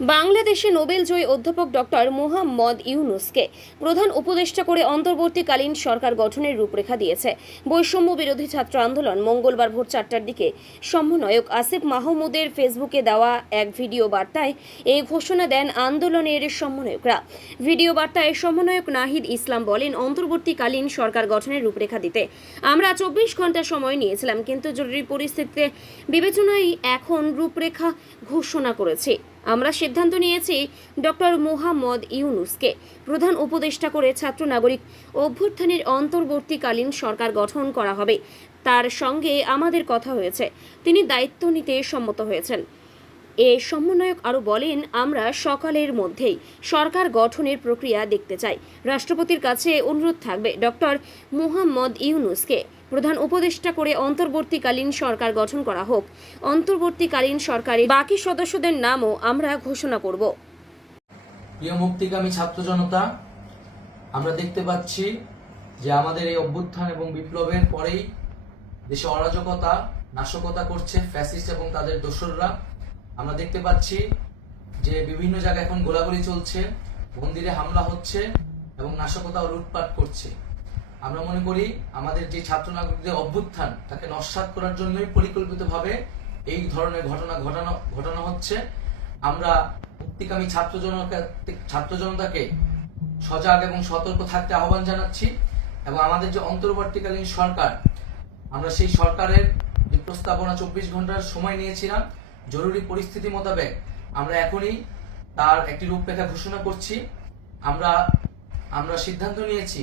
বাংলাদেশে নোবেল জয়ী অধ্যাপক ডক্টর মোহাম্মদ ইউনুসকে প্রধান উপদেষ্টা করে অন্তর্বর্তীকালীন সরকার গঠনের রূপরেখা দিয়েছে। বৈষম্য বিরোধী ছাত্র আন্দোলন মঙ্গলবার ভোর চারটার দিকে। সমন্বয়ক আসিফ মাহমুদের ফেসবুকে দেওয়া এক ভিডিও বার্তায় এই ঘোষণা দেন আন্দোলনের সমন্বয়করা। ভিডিও বার্তায় সমন্বয়ক নাহিদ ইসলাম বলেন, অন্তর্বর্তীকালীন সরকার গঠনের রূপরেখা দিতে আমরা চব্বিশ ঘণ্টা সময় নিয়েছিলাম, কিন্তু জরুরি পরিস্থিতিতে বিবেচনায় এখন রূপরেখা ঘোষণা করেছি। আমরা সিদ্ধান্ত নিয়েছি ডক্টর মোহাম্মদ ইউনুসকে প্রধান উপদেষ্টা করে ছাত্র নাগরিক অভ্যুত্থানের অন্তর্বর্তীকালীন সরকার গঠন করা হবে। তার সঙ্গে আমাদের কথা হয়েছে। তিনি দায়িত্ব নিতে সম্মত হয়েছেন। এ সমন্বয়ক আরও বলেন, আমরা সকালের মধ্যেই সরকার গঠনের প্রক্রিয়া দেখতে চাই। রাষ্ট্রপতির কাছে অনুরোধ থাকবে ডক্টর মুহাম্মদ ইউনুসকে। প্রধান উপদেষ্টা করে অন্তর্বর্তীকালীন সরকার গঠন করা হোক। অন্তর্বর্তীকালীন সরকারের বাকি সদস্যদের নামও আমরা ঘোষণা করব। প্রিয় মুক্তিগামী ছাত্র জনতা, আমরা দেখতে পাচ্ছি যে আমাদের এই অভ্যুত্থান এবং বিপ্লবের পরেই দেশে অরাজকতা, নাশকতা করছে ফ্যাসিস্ট এবং তাদের দোসররা। আমরা দেখতে পাচ্ছি যে বিভিন্ন জায়গায় এখন গোলাগুলি চলছে মন্দিরে হামলা হচ্ছে এবং নাশকতা ও লুটপাট করছে। আমরা মনে করি আমাদের যে ছাত্র নাগরিকদের অভ্যুত্থান, তাকে নস্বাত করার জন্যই পরিকল্পিতভাবে এই ধরনের ঘটনা ঘটানো ঘটানো হচ্ছে। আমরা মুক্তিকামী ছাত্র জনতা, ছাত্র জনতাকে সজাগ এবং সতর্ক থাকতে আহ্বান জানাচ্ছি এবং আমাদের যে অন্তর্বর্তীকালীন সরকার, আমরা সেই সরকারের যে প্রস্তাবনা চব্বিশ ঘণ্টার সময় নিয়েছিলাম, জরুরি পরিস্থিতি মোতাবেক আমরা এখনই তার একটি রূপরেখা ঘোষণা করছি। আমরা আমরা সিদ্ধান্ত নিয়েছি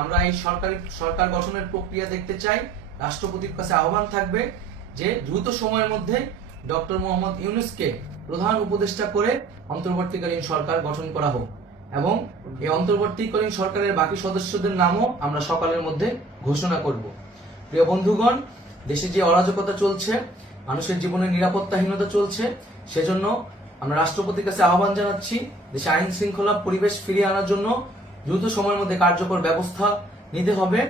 আমরা এই সরকারি, সরকার গঠনের প্রক্রিয়া দেখতে চাই। রাষ্ট্রপতির কাছে আহ্বান থাকবে যে দ্রুত সময়ের মধ্যে ডক্টর মোহাম্মদ ইউনুসকে প্রধান উপদেষ্টা করে অন্তর্বর্তীকালীন সরকার গঠন করা হোক এবং এই অন্তর্বর্তীকালীন সরকারের বাকি সদস্যদের নামও আমরা সকালের মধ্যে ঘোষণা করব। প্রিয় বন্ধুগণ, দেশে যে অরাজকতা চলছে, মানুষের জীবনে নিরাপত্তাহীনতা চলছে, সেজন্য আমরা রাষ্ট্রপতির কাছে আহ্বান জানাচ্ছি দেশে আইন শৃঙ্খলা পরিবেশ ফিরিয়ে আনার জন্য দ্রুত সময়ের মধ্যে কার্যকর ব্যবস্থা নিতে হবে।